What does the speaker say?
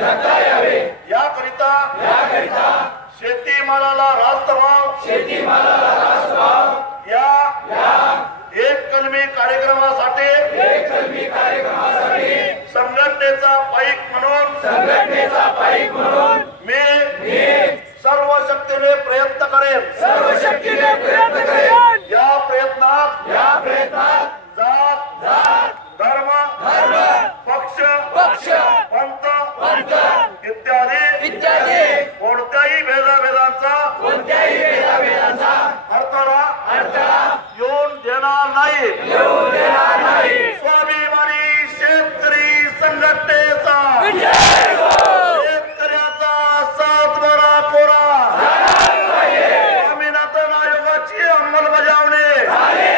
जगता यावे. याकरिता याकरिता शेतीमालाला रास्त भाव. या या एक कलमी कार्यक्रमासाठी एक कलमी कार्यक्रमासाठी संघटनेचा पाईक म्हणून संघटनेचा पाईक म्हणून मी मी सर्व शक्तीने प्रयत्न करेन. सर्व शक्तीने प्रयत्न देणार नाही. स्वाभिमानी शेतकरी संघटनेचा. शेतकऱ्याचा सातबारा कोरा. स्वामीनाथन आयोगाची अंमलबजावणी.